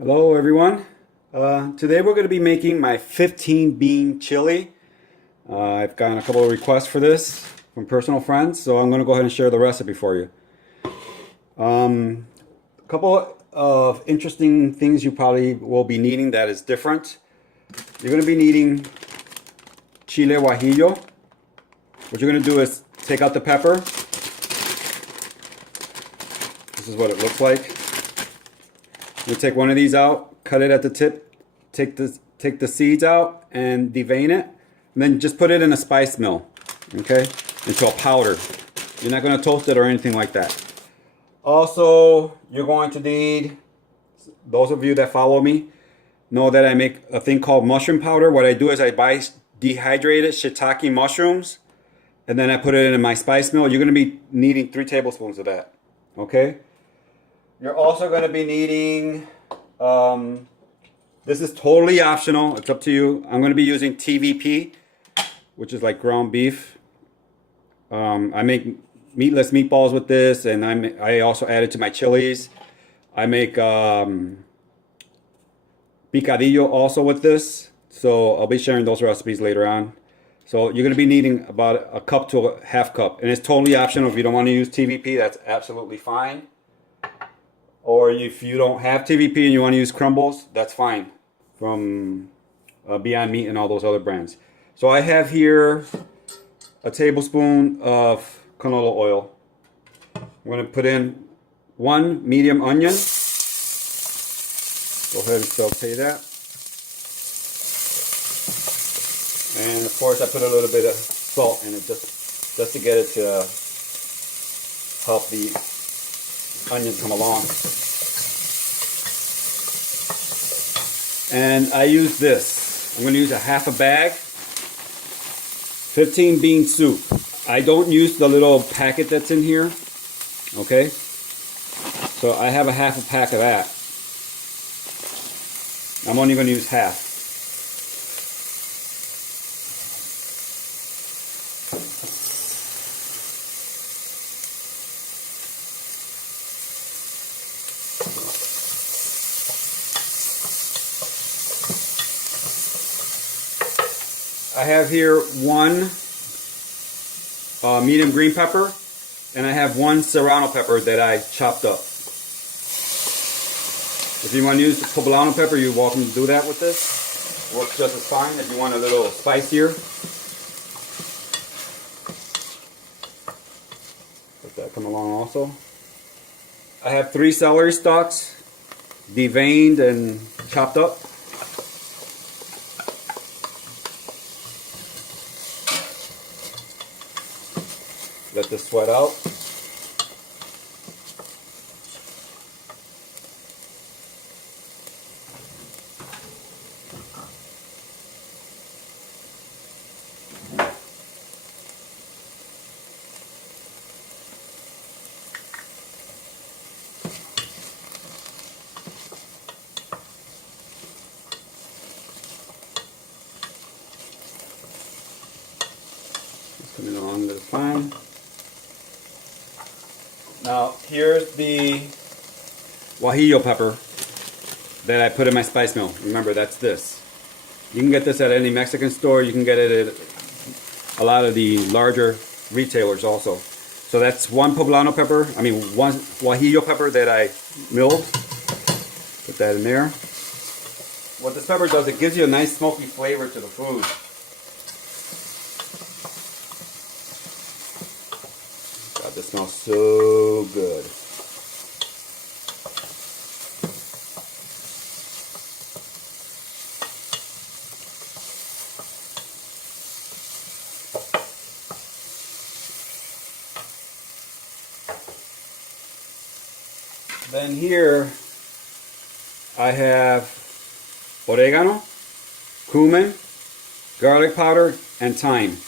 Hello everyone. Today we're going to be making my 15 bean chili. I've gotten a couple of requests for this from personal friends, so I'm going to go ahead and share the recipe for you. A couple of interesting things you probably will be needing that is different. You're going to be needing chile guajillo. What you're going to do is take out the pepper. This is what it looks like. You take one of these out, cut it at the tip, take the seeds out and devein it, and then just put it in a spice mill, okay, into a powder. You're not going to toast it or anything like that. Also, you're going to need, those of you that follow me know that I make a thing called mushroom powder. What I do is I buy dehydrated shiitake mushrooms, and then I put it in my spice mill. You're going to be needing 3 tablespoons of that, okay? You're also going to be needing, this is totally optional, it's up to you. I'm going to be using TVP, which is like ground beef. I make meatless meatballs with this, and I also add it to my chilies. I make picadillo also with this, so I'll be sharing those recipes later on. So you're going to be needing about a cup to a half cup, and it's totally optional. If you don't want to use TVP, that's absolutely fine. Or if you don't have TVP and you want to use crumbles, that's fine, from Beyond Meat and all those other brands. So I have here a tablespoon of canola oil. I'm going to put in 1 medium onion. Go ahead and saute that. And of course I put a little bit of salt in it just to get it to help the onion come along. And I use this. I'm going to use a half a bag, 15 bean soup. I don't use the little packet that's in here, okay? So I have a half a pack of that. I'm only going to use half. I have here 1 medium green pepper, and I have 1 serrano pepper that I chopped up. If you want to use poblano pepper, you're welcome to do that with this. Works just as fine. If you want a little spicier, let that come along also. I have 3 celery stalks, deveined and chopped up. Let this sweat out. It's coming along just fine. Now, here's the Guajillo pepper that I put in my spice mill. Remember, that's this. You can get this at any Mexican store. You can get it at a lot of the larger retailers also. So that's 1 poblano pepper, 1 Guajillo pepper that I milled. Put that in there. What this pepper does, it gives you a nice smoky flavor to the food. God, this smells so good. Then here I have oregano, cumin, garlic powder, and thyme.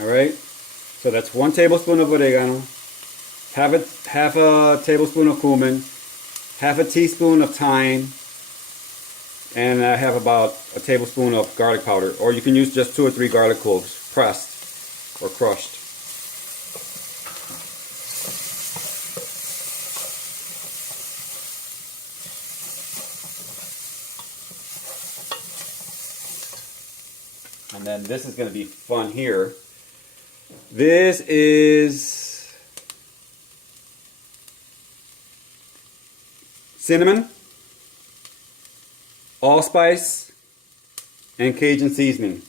Alright? So that's 1 tablespoon of oregano, half a tablespoon of cumin, half a teaspoon of thyme, and I have about a tablespoon of garlic powder. Or you can use just 2 or 3 garlic cloves, pressed or crushed. And then this is going to be fun here. This is cinnamon, allspice, and Cajun seasoning.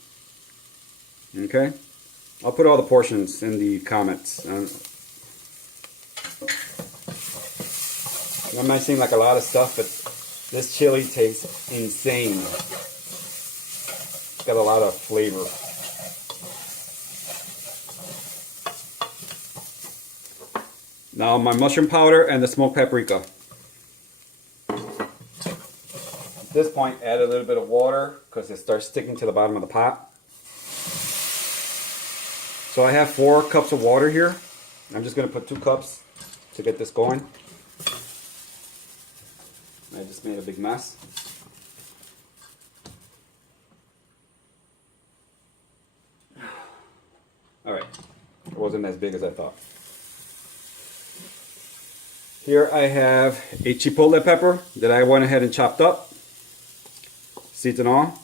Okay? I'll put all the portions in the comments. That might seem like a lot of stuff, but this chili tastes insane. It's got a lot of flavor. Now my mushroom powder and the smoked paprika. At this point, add a little bit of water because it starts sticking to the bottom of the pot. So I have 4 cups of water here. I'm just going to put 2 cups to get this going. I just made a big mess. Alright, it wasn't as big as I thought. Here I have a Chipotle pepper that I went ahead and chopped up, seeds and all.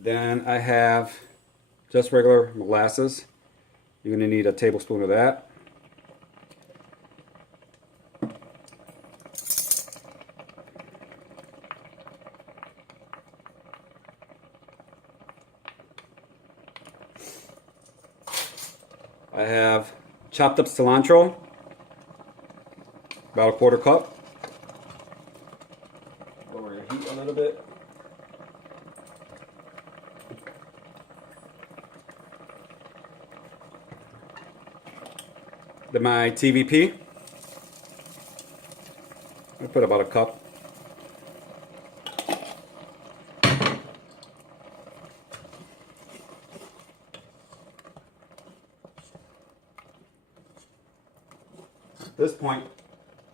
Then I have just regular molasses. You're going to need a tablespoon of that. I have chopped up cilantro, about a 1/4 cup. Lower your heat a little bit. Then my TVP. I put about a cup. At this point,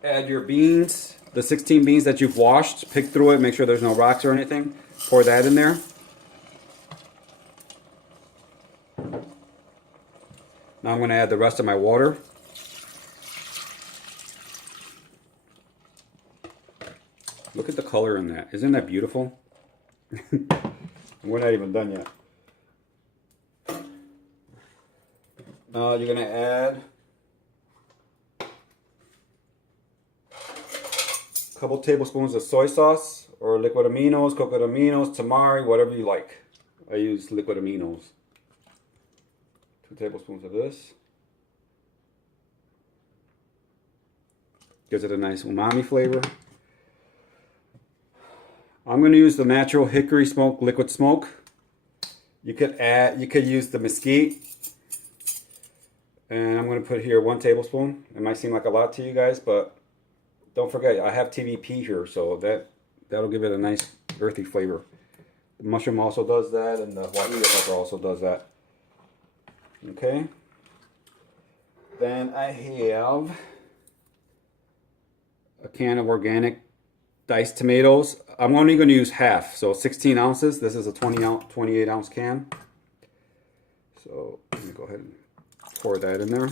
add your beans, the 16 beans that you've washed, pick through it, make sure there's no rocks or anything. Pour that in there. Now I'm going to add the rest of my water. Look at the color in that. Isn't that beautiful? We're not even done yet. Now you're going to add a couple tablespoons of soy sauce or liquid aminos, coconut aminos, tamari, whatever you like. I use liquid aminos. 2 tablespoons of this. Gives it a nice umami flavor. I'm going to use the natural hickory smoke liquid smoke. You could use the mesquite. And I'm going to put here 1 tablespoon. It might seem like a lot to you guys, but don't forget I have TVP here, so that'll give it a nice earthy flavor. The mushroom also does that, and the Guajillo pepper also does that. Okay. Then I have a can of organic diced tomatoes. I'm only going to use half, so 16 ounces. This is a 28 ounce can. So let me go ahead and pour that in there.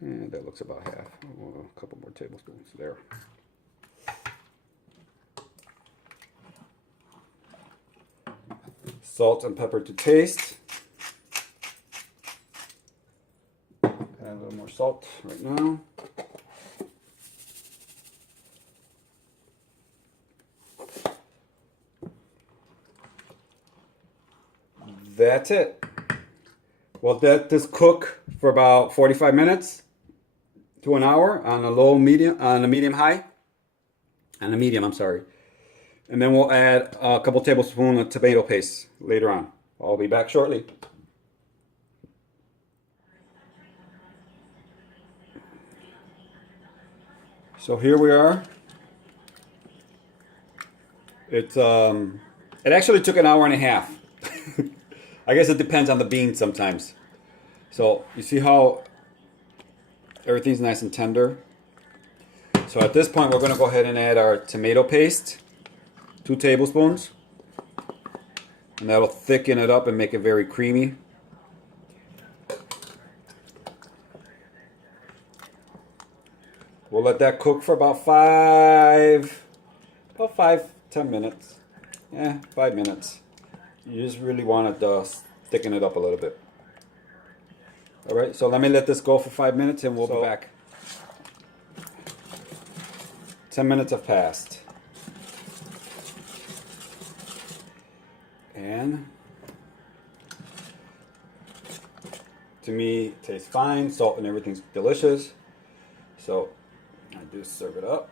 And that looks about half. Oh, a couple more tablespoons there. Salt and pepper to taste. Add a little more salt right now. That's it. We'll let this cook for about 45 minutes to an hour on a medium high. On a medium, I'm sorry. And then we'll add a couple tablespoons of tomato paste later on. I'll be back shortly. So here we are. It actually took an hour and a half. I guess it depends on the beans sometimes. So you see how everything's nice and tender. So at this point we're going to go ahead and add our tomato paste, 2 tablespoons, and that'll thicken it up and make it very creamy. let that cook for about 10 minutes. Yeah, 5 minutes. You just really want to thicken it up a little bit. All right, so let me let this go for 5 minutes and we'll be back. 10 minutes have passed. And to me, it tastes fine. Salt and everything's delicious. So I just serve it up.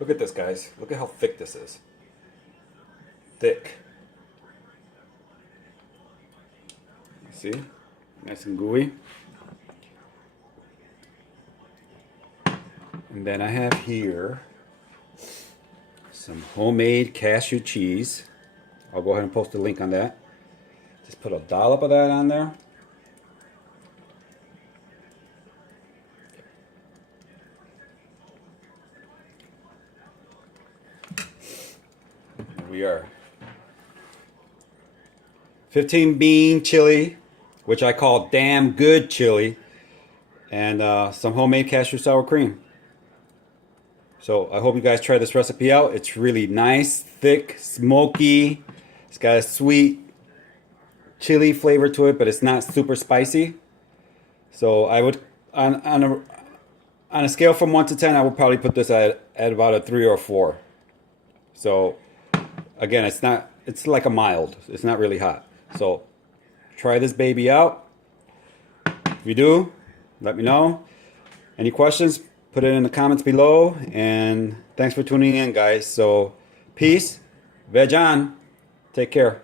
Look at this, guys. Look at how thick this is. Thick. See? Nice and gooey. And then I have here some homemade cashew cheese. I'll go ahead and post a link on that. Just put a dollop of that on there. Here we are. 15 bean chili, which I call damn good chili, and some homemade cashew sour cream. So I hope you guys try this recipe out. It's really nice, thick, smoky. It's got a sweet chili flavor to it, but it's not super spicy. So I would, on a scale from 1 to 10, I would probably put this at about a 3 or 4. So again, it's like a mild. It's not really hot. So try this baby out. If you do, let me know. Any questions? Put it in the comments below. And thanks for tuning in, guys. So peace. Veg on. Take care.